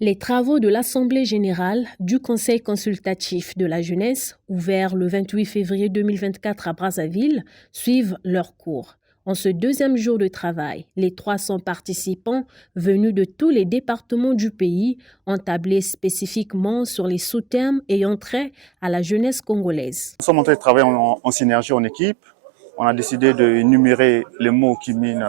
Les travaux de l'Assemblée générale du Conseil consultatif de la jeunesse, ouvert le 28 février 2024 à Brazzaville, suivent leur cours. En ce deuxième jour de travail, les 300 participants venus de tous les départements du pays ont tablé spécifiquement sur les sous-thèmes ayant trait à la jeunesse congolaise. Nous sommes en train de travailler en synergie, en équipe. On a décidé d'énumérer les mots qui minent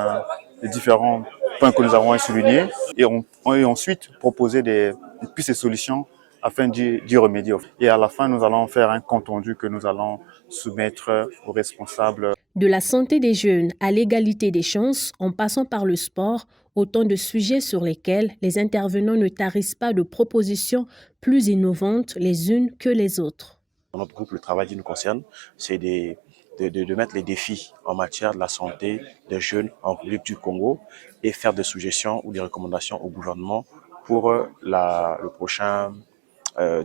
les différents points que nous avons soulignés et ensuite proposer des pistes et solutions afin d'y remédier. Et à la fin, nous allons faire un compte rendu que nous allons soumettre aux responsables. De la santé des jeunes à l'égalité des chances, en passant par le sport, autant de sujets sur lesquels les intervenants ne tarissent pas de propositions plus innovantes les unes que les autres. Dans notre groupe, le travail qui nous concerne, c'est de mettre les défis en matière de la santé des jeunes en République du Congo et faire des suggestions ou des recommandations au gouvernement pour le prochain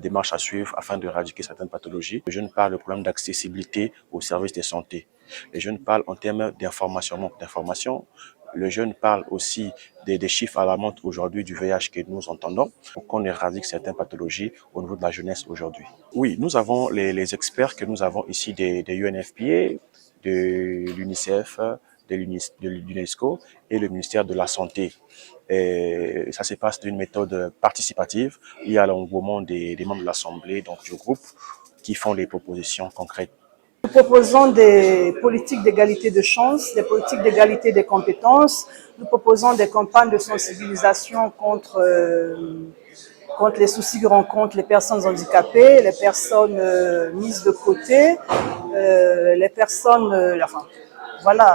démarche à suivre afin d'éradiquer certaines pathologies. Les jeunes parlent du problème d'accessibilité aux services de santé. Les jeunes parlent en termes d'information, manque d'information. Le jeune parle aussi des chiffres alarmants aujourd'hui du VIH que nous entendons pour qu'on éradique certaines pathologies au niveau de la jeunesse aujourd'hui. Oui, nous avons les experts que nous avons ici des UNFPA, de l'UNICEF, de l'UNESCO et le ministère de la Santé. Et ça se passe d'une méthode participative. Il y a l'engouement des membres de l'Assemblée, donc du groupe, qui font les propositions concrètes. Nous proposons des politiques d'égalité de chances, des politiques d'égalité des compétences. Nous proposons des campagnes de sensibilisation contre les soucis que rencontrent les personnes handicapées, les personnes mises de côté, les personnes,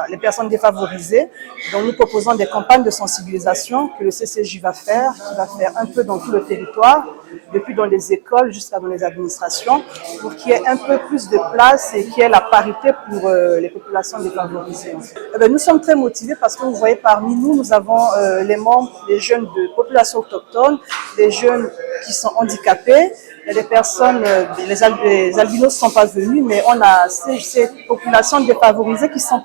les personnes défavorisées. Donc nous proposons des campagnes de sensibilisation que le CCJ va faire, qui va faire un peu dans tout le territoire, depuis dans les écoles jusqu'à dans les administrations, pour qu'il y ait un peu plus de place et qu'il y ait la parité pour les populations défavorisées. Nous sommes très motivés parce que vous voyez parmi nous, nous avons les membres, les jeunes de population autochtone, les jeunes qui sont handicapés, et les personnes, les albinos ne sont pas venus, mais on a ces populations défavorisées qui sont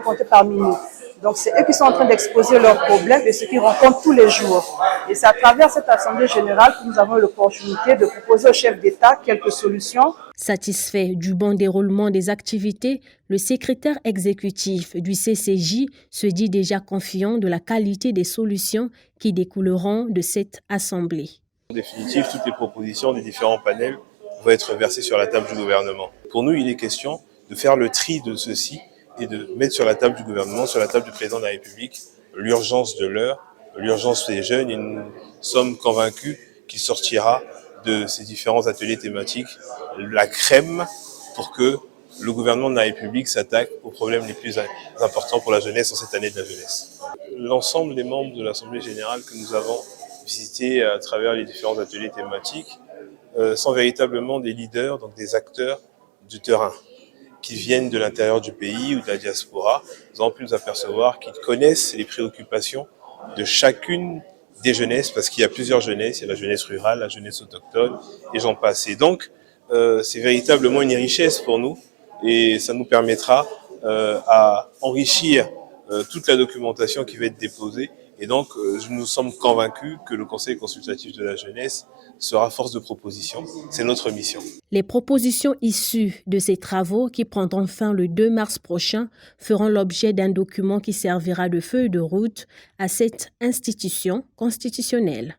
comptées parmi nous. Donc c'est eux qui sont en train d'exposer leurs problèmes et ce qu'ils rencontrent tous les jours. Et c'est à travers cette Assemblée générale que nous avons l'opportunité de proposer au chef d'État quelques solutions. Satisfait du bon déroulement des activités, le secrétaire exécutif du CCJ se dit déjà confiant de la qualité des solutions qui découleront de cette Assemblée. En définitive, toutes les propositions des différents panels vont être versées sur la table du gouvernement. Pour nous, il est question de faire le tri de ceci et de mettre sur la table du gouvernement, sur la table du président de la République, l'urgence de l'heure, l'urgence des jeunes, et nous sommes convaincus qu'il sortira de ces différents ateliers thématiques la crème pour que le gouvernement de la République s'attaque aux problèmes les plus importants pour la jeunesse en cette année de la jeunesse. L'ensemble des membres de l'Assemblée générale que nous avons visités à travers les différents ateliers thématiques sont véritablement des leaders, donc des acteurs du terrain, qui viennent de l'intérieur du pays ou de la diaspora. Nous avons pu nous apercevoir qu'ils connaissent les préoccupations de chacune des jeunesses, parce qu'il y a plusieurs jeunesses, il y a la jeunesse rurale, la jeunesse autochtone, et j'en passe. Et donc, c'est véritablement une richesse pour nous, et ça nous permettra à enrichir toute la documentation qui va être déposée. Et donc, nous sommes convaincus que le Conseil consultatif de la jeunesse sera force de proposition. C'est notre mission. Les propositions issues de ces travaux, qui prendront fin le 2 mars prochain, feront l'objet d'un document qui servira de feuille de route à cette institution constitutionnelle.